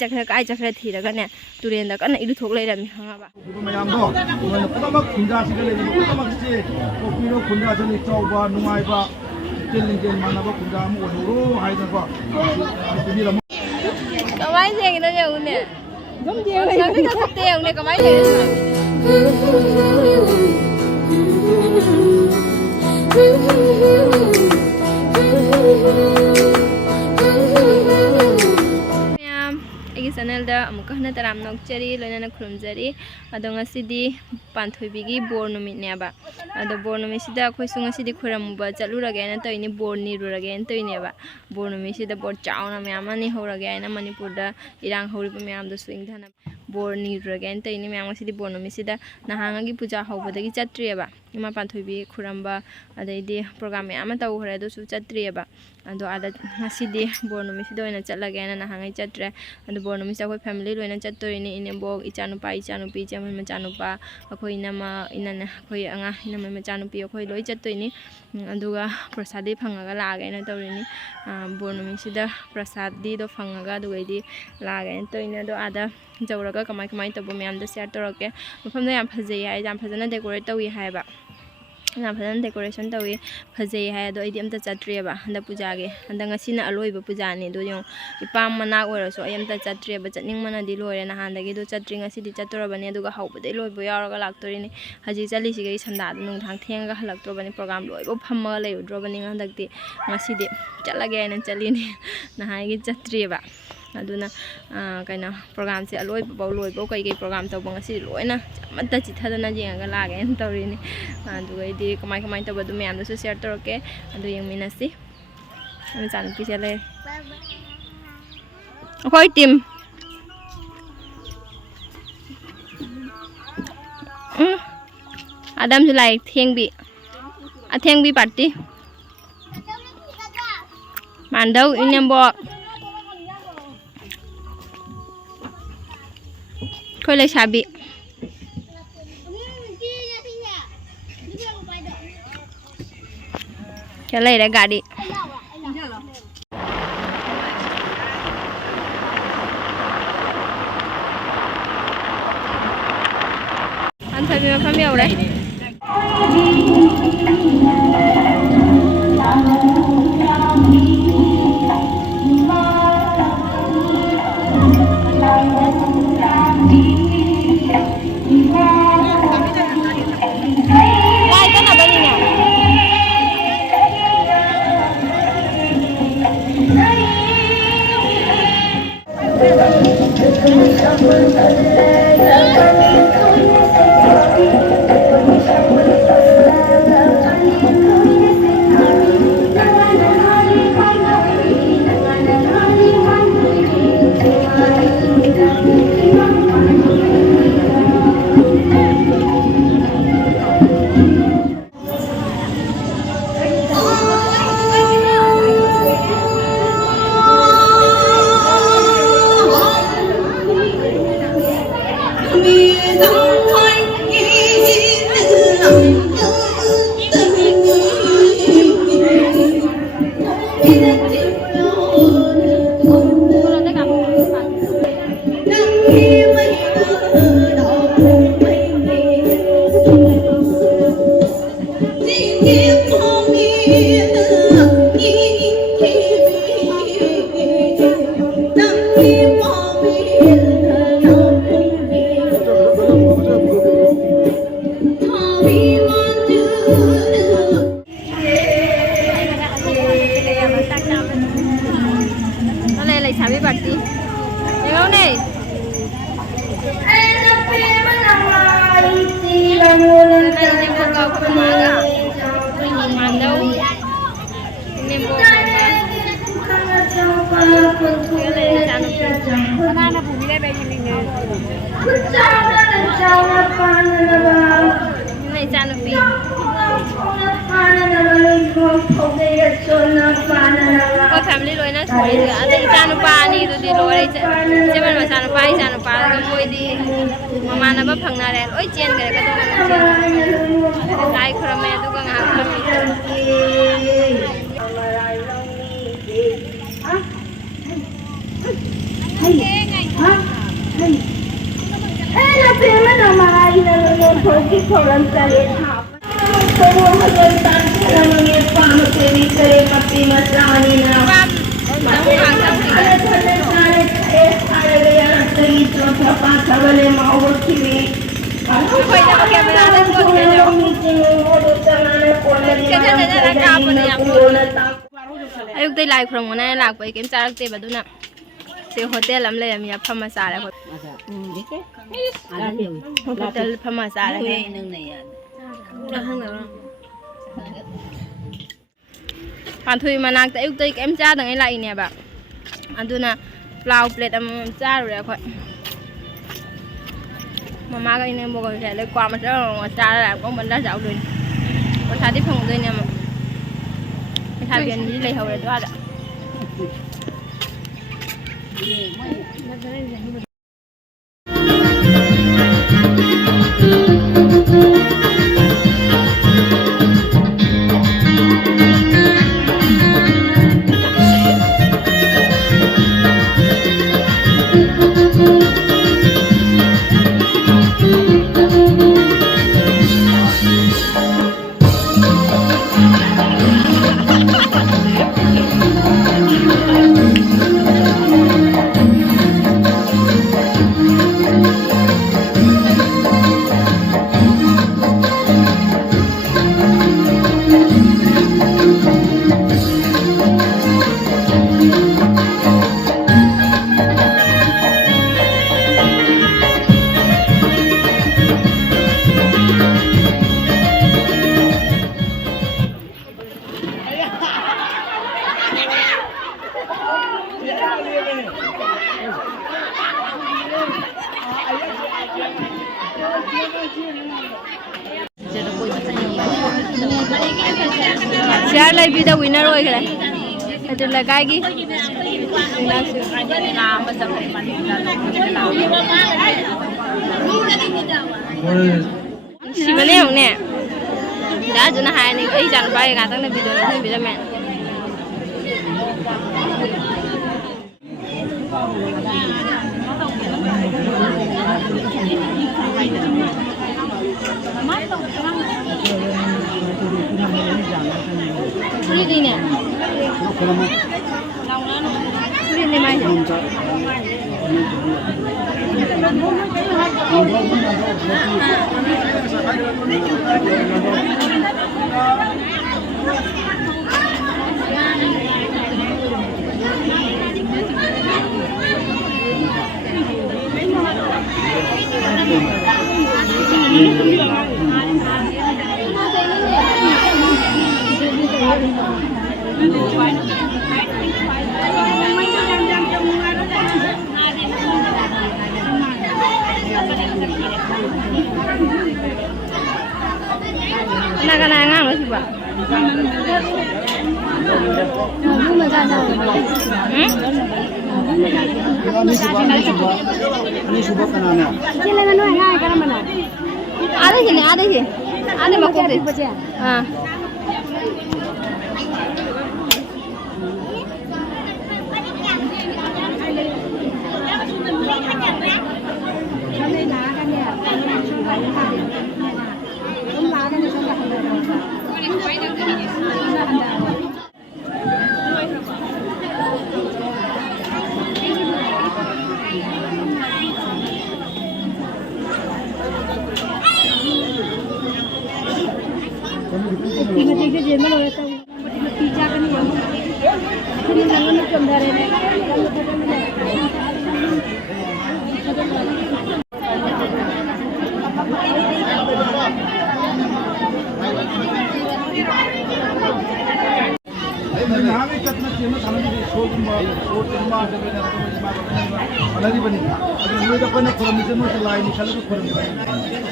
ꯆꯠꯈ꯭ꯔꯦ ꯀꯥꯏ ꯆꯠꯈ꯭ꯔꯦ ꯊꯤꯔꯒꯅꯦ ꯇꯨꯔꯦꯟꯗ ꯀꯟꯅ ꯏꯔꯨꯊꯣꯛ ꯂꯩꯔꯝꯃꯤ ꯈꯪꯉꯕ ꯃꯌꯥꯝꯗꯣ ꯄꯨꯝꯅꯃꯛ ꯈꯨꯟꯖꯥꯁꯤꯗ ꯂꯩꯔꯤꯕ ꯄꯨꯝꯅꯃꯛꯁꯤ ꯀꯣꯛꯄꯤꯔꯣ ꯈꯨꯟꯖꯥꯁꯤꯅꯤ ꯆꯥꯎꯕ ꯅꯨꯡꯉꯥꯏꯕ ꯏꯆꯦꯜ ꯂꯤꯡꯖꯦꯜ ꯃꯥꯟꯅꯕ ꯈꯨꯟꯖꯥ ꯑꯃ ꯑꯣꯏꯍꯧꯔꯣ ꯍꯥꯏꯗꯅꯀꯣ ꯄꯤꯕꯤꯔꯝꯃꯣ ꯀꯃꯥꯏꯅ ꯌꯦꯡꯉꯤꯅꯣ ꯌꯦꯡꯉꯨꯅꯦ ꯈꯪꯗꯦ ꯈꯛꯇ ꯌꯦꯡꯉꯨꯅꯦ ꯀꯃꯥꯏꯅ ꯑꯩꯒꯤ ꯆꯦꯅꯦꯜꯗ ꯑꯃꯨꯛꯀ ꯍꯟꯅ ꯇꯔꯥꯝ ꯅꯣꯛꯆꯔꯤ ꯂꯣꯏꯅꯅ ꯈꯨꯔꯨꯝꯖꯔꯤ ꯑꯗꯣ ꯉꯁꯤꯗꯤ ꯄꯥꯟꯊꯣꯏꯕꯤꯒꯤ ꯕꯣꯔ ꯅꯨꯃꯤꯠꯅꯦꯕ ꯑꯗꯣ ꯕꯣꯔ ꯅꯨꯃꯤꯠꯁꯤꯗ ꯑꯩꯈꯣꯏꯁꯨ ꯉꯁꯤꯗꯤ ꯈꯨꯔꯨꯝꯕ ꯆꯠꯂꯨꯔꯒꯦꯅ ꯇꯧꯏꯅꯤ ꯕꯣꯔ ꯅꯤꯔꯨꯔꯒꯦꯅ ꯇꯧꯏꯅꯦꯕ ꯕꯣꯔ ꯅꯨꯃꯤꯠꯁꯤꯗ ꯕꯣꯔ ꯆꯥꯎꯅ ꯃꯌꯥꯝ ꯑꯃ ꯅꯤꯍꯧꯔꯒꯦ ꯍꯥꯏꯅ ꯃꯅꯤꯄꯨꯔꯗ ꯏꯔꯥꯡ ꯍꯧꯔꯤꯕ ꯃꯌꯥꯝꯗꯨꯁꯨ ꯏꯪꯊꯅ ꯕꯣꯔ ꯅꯤꯔꯨꯔꯒꯦꯅ ꯇꯧꯏꯅꯤ ꯃꯌꯥꯝ ꯉꯁꯤꯗꯤ ꯕꯣꯔ ꯅꯨꯃꯤꯠꯁꯤꯗ ꯅꯍꯥꯟꯒꯤ ꯄꯨꯖꯥ ꯍꯧꯕꯗꯒꯤ ꯆꯠꯇ꯭ꯔꯤꯑꯕ ꯏꯃꯥ ꯄꯥꯟꯊꯣꯏꯕꯤ ꯈꯨꯔꯝꯕ ꯑꯗꯩꯗꯤ ꯄ꯭ꯔꯣꯒ꯭ꯔꯥꯝ ꯃꯌꯥꯝ ꯑꯃ ꯇꯧꯈ꯭ꯔꯦ ꯑꯗꯨꯁꯨ ꯆꯠꯇ꯭ꯔꯤꯑꯕ ꯑꯗꯣ ꯑꯥꯗ ꯉꯁꯤꯗꯤ ꯕꯣꯔ ꯅꯨꯃꯤꯠꯁꯤꯗ ꯑꯣꯏꯅ ꯆꯠꯂꯒꯦꯅ ꯅꯍꯥꯟꯉꯩ ꯆꯠꯇ꯭ꯔꯦ ꯑꯗꯣ ꯕꯣꯔ ꯅꯨꯃꯤꯠꯁꯦ ꯑꯩꯈꯣꯏ ꯐꯦꯃꯤꯂꯤ ꯂꯣꯏꯅ ꯆꯠꯇꯣꯏꯅꯤ ꯏꯅꯦꯝꯕꯣꯛ ꯏꯆꯥꯅꯨꯄꯥ ꯏꯆꯥꯅꯨꯄꯤ ꯏꯆꯦꯃꯩ ꯃꯆꯥꯅꯨꯄꯥ ꯑꯩꯈꯣꯏ ꯏꯅꯝꯃ ꯑꯩꯈꯣꯏ ꯑꯉꯥꯡ ꯏꯅꯝꯃꯩ ꯃꯆꯥꯅꯨꯄꯤ ꯑꯩꯈꯣꯏ ꯂꯣꯏ ꯆꯠꯇꯣꯏꯅꯤ ꯑꯗꯨꯒ ꯄ꯭ꯔꯁꯥꯗꯤ ꯐꯪꯉꯒ ꯂꯥꯛꯑꯒꯦꯅ ꯇꯧꯔꯤꯅꯤ ꯕꯣꯔ ꯅꯨꯃꯤꯠꯁꯤꯗ ꯄ꯭ꯔꯁꯥꯗꯤꯗꯣ ꯐꯪꯉꯒ ꯑꯗꯨꯒꯩꯗꯤ ꯂꯥꯛꯑꯒꯦꯅ ꯇꯧꯔꯤꯅꯤ ꯑꯗꯣ ꯑꯥꯗ ꯌꯧꯔꯒ ꯀꯃꯥꯏ ꯇꯧꯕ ꯃꯌꯥꯝꯗꯣ ꯁꯤꯌꯔ ꯇꯧꯔꯛꯀꯦ ꯃꯐꯝꯗꯣ ꯌꯥꯝ ꯐꯖꯩ ꯍꯥꯏ ꯌꯥꯝ ꯐꯖꯅ ꯗꯦꯀꯣꯔꯦꯠ ꯇꯧꯏ ꯍꯥꯏꯕ ꯌꯥꯝ ꯐꯖꯅ ꯗꯦꯀꯣꯔꯦꯁꯟ ꯇꯧꯏ ꯐꯖꯩ ꯍꯥꯏ ꯑꯗꯣ ꯑꯩꯗꯤ ꯑꯝꯇ ꯆꯠꯇ꯭ꯔꯤꯑꯕ ꯍꯟꯗꯛ ꯄꯨꯖꯥꯒꯤ ꯍꯟꯗꯛ ꯉꯁꯤꯅ ꯑꯂꯣꯏꯕ ꯄꯨꯖꯥꯅꯤ ꯑꯗꯣ ꯌꯦꯡꯉꯨ ꯏꯄꯥꯝ ꯃꯅꯥꯛ ꯑꯣꯏꯔꯁꯨ ꯑꯩ ꯑꯝꯇ ꯆꯠꯇ꯭ꯔꯤꯑꯕ ꯆꯠꯅꯤꯡꯕꯅꯗꯤ ꯂꯣꯏꯔꯦ ꯅꯍꯥꯟꯗꯒꯤꯗꯣ ꯆꯠꯇ꯭ꯔꯤ ꯉꯁꯤꯗꯤ ꯆꯠꯇꯣꯔꯕꯅꯤ ꯑꯗꯨꯒ ꯍꯧꯕꯗꯩ ꯂꯣꯏꯕ ꯌꯥꯎꯔꯒ ꯂꯥꯛꯇꯣꯔꯤꯅꯤ ꯍꯧꯖꯤꯛ ꯆꯠꯂꯤꯁꯤꯒꯩ ꯁꯟꯗꯥꯗ ꯅꯨꯡꯗꯥꯡ ꯊꯦꯡꯉꯒ ꯍꯜꯂꯛꯇ꯭ꯔꯕꯅꯤ ꯄ꯭ꯔꯣꯒ꯭ꯔꯥꯝ ꯂꯣꯏꯕ ꯐꯝꯃꯒ ꯂꯩꯔꯨꯗ꯭ꯔꯕꯅꯤ ꯍꯟꯗꯛꯇꯤ ꯉꯁꯤꯗꯤ ꯆꯠꯂꯒꯦ ꯍꯥꯏꯅ ꯆꯠꯂꯤꯅꯤ ꯅꯍꯥꯟꯒꯤ ꯆꯠꯇ꯭ꯔꯤꯑꯕ ꯑꯗꯨꯅ ꯀꯩꯅꯣ ꯄ꯭ꯔꯣꯒ꯭ꯔꯥꯝꯁꯦ ꯑꯂꯣꯏꯕꯐꯥꯎ ꯂꯣꯏꯕꯐꯥꯎ ꯀꯩꯀꯩ ꯄ꯭ꯔꯣꯒ꯭ꯔꯥꯝ ꯇꯧꯕ ꯉꯁꯤꯗꯤ ꯂꯣꯏꯅ ꯑꯃꯠꯇ ꯆꯤꯊꯗꯅ ꯌꯦꯡꯉꯒ ꯂꯥꯛꯒꯦꯅ ꯇꯧꯔꯤꯅꯤ ꯑꯗꯨꯒꯩꯗꯤ ꯀꯃꯥꯏ ꯇꯧꯕ ꯑꯗꯨ ꯃꯌꯥꯝꯗꯁꯨ ꯁꯤꯌꯔ ꯇꯧꯔꯛꯀꯦ ꯑꯗꯨ ꯌꯦꯡꯃꯤꯟꯅꯁꯤ ꯃꯆꯥꯅꯨꯄꯤꯁꯦ ꯂꯩꯔꯦ ꯑꯩꯈꯣꯏ ꯇꯤꯝ ꯑꯗꯝꯁꯨ ꯂꯥꯛꯑꯦ ꯊꯦꯡꯕꯤ ꯑꯊꯦꯡꯕꯤ ꯄꯥꯔꯇꯤ ꯃꯥꯟꯗꯧ ꯏꯅꯦꯝꯕꯣꯛ ꯑꯩꯈꯣꯏ ꯂꯩꯁꯥꯕꯤ ꯂꯩꯔꯦ ꯒꯥꯔꯤ ꯄꯥꯟꯊꯣꯏꯕꯤ ꯃꯐꯝ ꯌꯧꯔꯦ Lꯩꯁꯥꯕꯤ ꯄꯥꯔꯇꯤ ꯌꯦꯡꯉꯣꯅꯦ इनेम्बोका खुमागा मांडव इनेम्बो ले चानुपी बनाना भूमिले बेगिलिंगे नहीं चानुपी को फैमिली लोइना सोई अदे चानुपा ani dudi loi जेमन मचानुपा चानुपा मोइदी ममानबा फंगनारे लोइ चेन गरे का तो लाइ खरमे दुगा nga खरमे Pogi Polan Sale Hap. Como Hagan Salamangir Pamakiri Kare Mapi Masani na. Ayok tay lai khurong mo na lag pa ikim charak te baduna. Si hotel am le am ya phama sa la ko. Hotel phama sa la. Pan thui manak ta ayok tay kem cha dang ai lai ne ba. Aduna flower plate am cha ru ko. Mama ka ine mo ko le kwa ma cha la ko man la jau luôn. Ko tha di phong doi ne ma. Tha bien đi lấy hầu rồi đó ạ. Share lại video winner rồi kìa. Itu là cái gì? Si mana yang ni? Dah juna hai ni, jangan bayar kata ni video man. Ini ni. Ini ni mai. Anak-anak nggak sih Pak? Ini sudah kanana. Ada sini, ada makuti. Ah. Nabi katna cina sana di show cuma ada di bani. Ada mulai dapat nak kolam itu mesti lain, kalau tu kolam.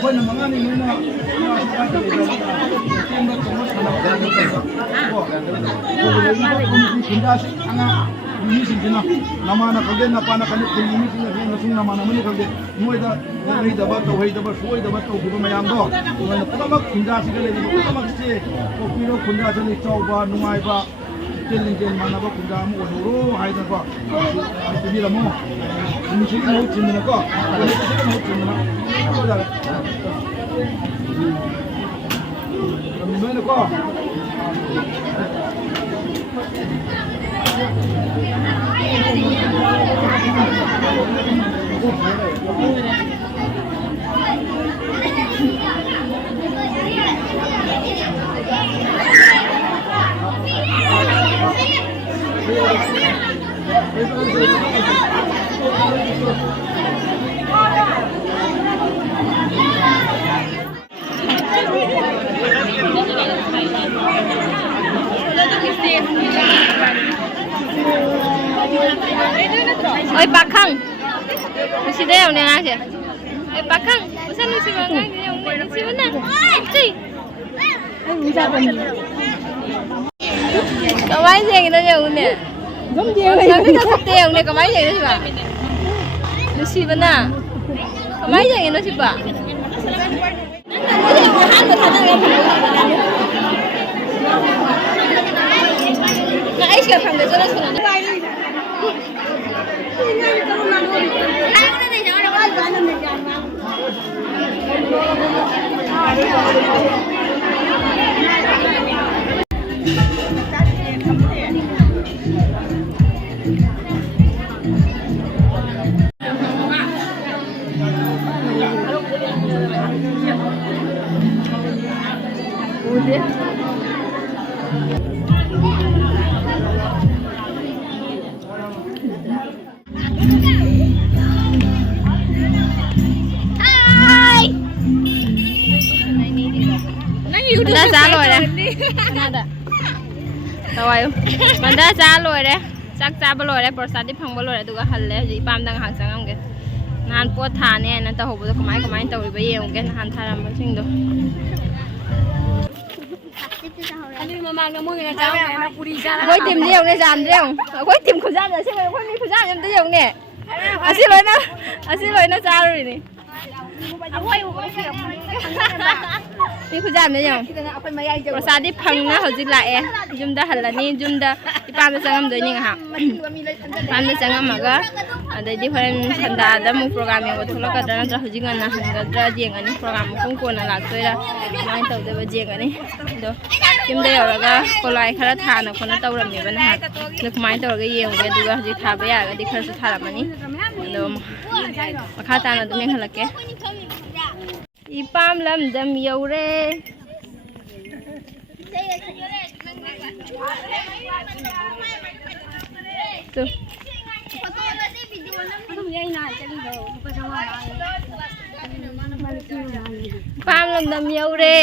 Kau nak mangan ni mana? Tembak cuma sana berjalan terus. Oh, ini pindah sih, angah ini sih cina. Nama anak kerja, napa anak kerja ini sih langsung nama ni kerja. Mulai dah, mulai dah baca, mulai dah baca, mulai dah baca, kita macam tu. Mulai kita mak pindah sih kalau kita mak sih, kopi lo pindah sih ni coba, nungai ba. Jen mana ba kunda mu onoro hai na ba ni la mo ni chi mo chin na ko ni chi mo chin na ko da Noinako. Oi Pakang, mesti dia yang dengar aja. Pakang, pesan mesti bangang yang mesti mana? Cuy. Kamai yang itu yang ini. Tapi tak seperti yang ini kamai yang itu siapa? Mesti mana? Kamai yang itu siapa? Nah, Aisyah panggil jelas kan? Mình đã giá rồi đấy. Rồi, mình đã giá rồi đấy. Chắc giá rồi đấy, bỏ sát đi phăng rồi đấy, tụi cái hẳn đấy, chỉ bám đang hàng sáng không kìa. Nan po thà nè, nan tao hộp được cái máy tao đi bây giờ cái nan thà làm bao nhiêu đâu. Quay tìm riêng này giảm riêng, quay tìm khẩu trang rồi, xem quay mi khẩu trang em tới riêng nè. Xin lỗi nó ra rồi nè.นี่คุณจำได้ยังประสาทที่พังนะเขาจิละจุ่มได้หันละนี่จุ่มได้ที่ปามจะสังมด้วยนี่ค่ะปามจะสังมก็ada di hari sanda ada mu program yang betul lah kadang terus juga nah kadang jeng ani program pun kau nak lakukan lah main tahu deh jeng ani do ju่มได้orangก็คนไล่ขนาดทานนะคนนั้นtahu lahมีปัญหานึกmain tahuก็ยังก็ดูก็จิตาไปอ่ะก็di kerjaสุดท้ายละมันนี่do makanya tanah tu yang halak ke Ipam lam dam yaure. Tuh. Ipam lam dam yaure.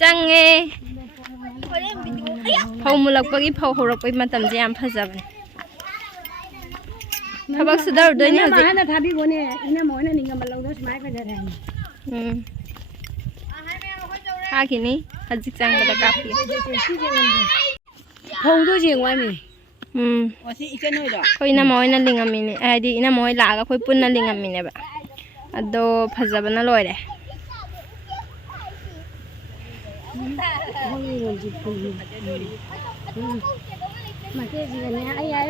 Jange. Phau mulak pagi phau horak pagi matam jam phazab. Thabak sudar doi ni hajik. Mana thabi bone ina mo na ninga malau dos mai ka jare. Ha kini hajik sang pada kafi. Phong tu jing wai mi. Wasi ikan noi dah. Koi ina moi na lingam ini. Di ina moi laga koi pun na lingam ini ba. Ado phazab na loi de. Mate jing ne ai ai.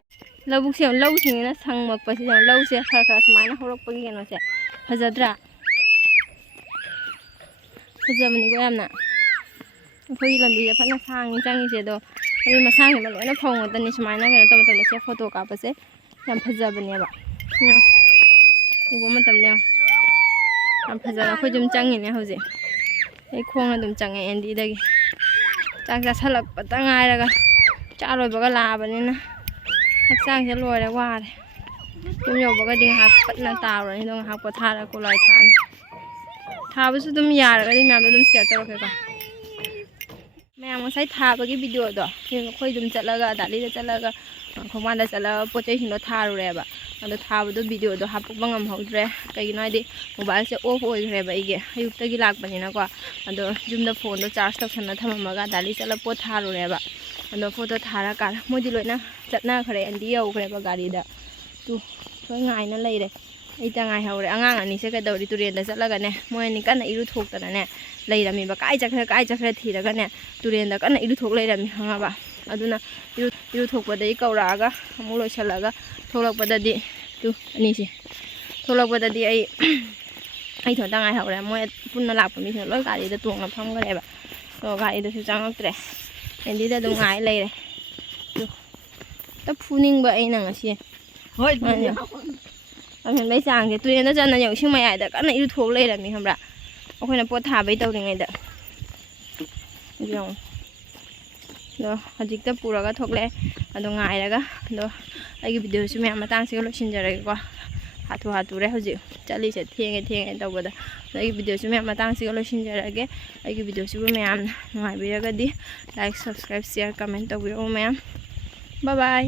Lauk sih, lauk sih na sang mak pasti yang lauk sih khar semana horok pergi kan macam. Phazadra. Phazab ni kau am na. Koi lambi je pernah sang ni jangan je do. Tapi masa ni malu na phong dan ni semana kan tu betul ni foto kau apa sih? Yang phazab ni ba. Ya. Ibu macam ni. Yang phazab aku jom jangan ni hau je. Kong na jom jangan Andy lagi. Jangan salap petang ay laga. Calo baga laba ni na. หักสร้างจะรวยแล้วว่าเลยจุ่มโยบก็ดิ้งหักปัดหน้าตาเลยนี่ต้องหักปะทาแล้วก็ลอยฐานทาไปสุดตุ้มยาแล้วก็ดิ้งน้ำแล้วตุ้มเสียตัวเราไปก่อนแม่มาใช้ทาไปกี่วิดีโอต่อยังค่อยจุ่มจัดแล้วก็ดัดลิ้นจัดแล้วก็ของมันได้จัดแล้วโปรเจกต์หินเราทาเลยแบบเราทาไปตัววิดีโอตัวหักปุ๊บบังงมเขาเลยก็กินน้อยดิโมบายจะโอ้โหเลยแบบอีกให้ยุติกิลักแบบนี้นะกว่าเราจุ่มตัวโฟนตัวชาร์จตัวฉันนะทำมาก็ดัดลิ้นจัดแล้วโปรทาเลยแบบเราโฟตัวทาแล้วกันมั่วจีเลยนะจัดหน้าใครอันเดียวใครประกาศดีเด้อดูช่วยง่ายนั่นเลยเด้ไอ้จะง่ายเขาเลยง่ายอันนี้ใช่ก็เดาดิตุเรียนแต่จัดแล้วกันเนี่ยมั่วนี่กันอิรุทุกแต่เนี่ยเลยแต่มีแบบใกล้จะใครทีแล้วกันเนี่ยตุเรียนแต่กันอิรุทุกเลยแต่มีห้องอ่ะเอาดูนะอิรุทุกประเดี๋ยวเกาหลากะมุ้งลอยฉลากะทุกหลักประเดี๋ยวดูอันนี้สิทุกหลักประเดี๋ยวไอ้ ꯑꯩ ꯊꯣꯟꯇ ꯉꯥꯏꯍꯧꯔꯦ ꯃꯣꯏ ꯄꯨꯟꯅ ꯂꯥꯛꯄ ꯃꯤꯁꯤꯡ ꯂꯣꯏ ꯒꯥꯔꯤꯗ ꯇꯣꯡꯅ ꯐꯝꯈ꯭ꯔꯦꯕ ꯑꯗꯣ ꯒꯥꯔꯤꯗꯁꯨ ꯆꯪꯉꯛꯇ꯭ꯔꯦ ꯂꯝꯕꯤꯗ ꯑꯗꯨꯝ ꯉꯥꯏ ꯂꯩꯔꯦ ꯇ ꯐꯨꯅꯤꯡꯕ ꯑꯩꯅ ꯉꯁꯤ ꯍꯣꯏ ꯂꯝꯍꯦꯟꯕꯩ ꯆꯥꯡꯁꯦ ꯇꯨꯔꯦꯟꯗ ꯆꯠꯅ ꯏꯁꯤꯡ ꯃꯌꯥꯏꯗ ꯀꯟꯅ ꯏꯔꯨꯊꯣꯛ ꯂꯩꯔꯝꯃꯤ ꯈꯪꯕ꯭ꯔꯥ ꯑꯩꯈꯣꯏꯅ ꯄꯣꯠ ꯊꯥꯕꯩ ꯇꯧꯔꯤꯉꯩꯗ ꯌꯦꯡꯉꯣ ꯑꯗꯣ ꯍꯧꯖꯤꯛꯇ ꯄꯨꯔꯒ ꯊꯣꯛꯂꯛꯑꯦ ꯑꯗꯣ ꯉꯥꯏꯔꯒ ꯑꯗꯣ ꯑꯩꯒꯤ ꯚꯤꯗꯤꯑꯣꯁꯨ ꯃꯌꯥꯝ ꯃꯇꯥꯡꯁꯤꯒ ꯂꯣꯏꯁꯤꯟꯖꯔꯒꯦꯀꯣ ꯍꯥꯊꯨ ꯍꯥꯊꯨꯔꯦ ꯍꯧꯖꯤꯛ ꯆꯠꯂꯤꯁꯦ ꯊꯦꯡꯉꯦ ꯇꯧꯕꯗ ꯑꯗꯣ ꯑꯩꯒꯤ ꯚꯤꯗꯤꯑꯣꯁꯨ ꯃꯌꯥꯝ ꯃꯇꯥꯡꯁꯤꯒ ꯂꯣꯏꯁꯤꯟꯖꯔꯒꯦ ꯑꯩꯒꯤ ꯚꯤꯗꯤꯑꯣꯁꯤꯕꯨ ꯃꯌꯥꯝꯅ ꯅꯨꯡꯉꯥꯏꯕꯤꯔꯒꯗꯤ ꯂꯥꯏꯛ ꯁꯕꯁꯀ꯭ꯔꯥꯏꯕ ꯁꯤꯌꯔ ꯀꯃꯦꯟ ꯇꯧꯕꯤꯔꯛꯎ ꯃꯌꯥꯝ ꯕꯥꯏ ꯕꯥꯏ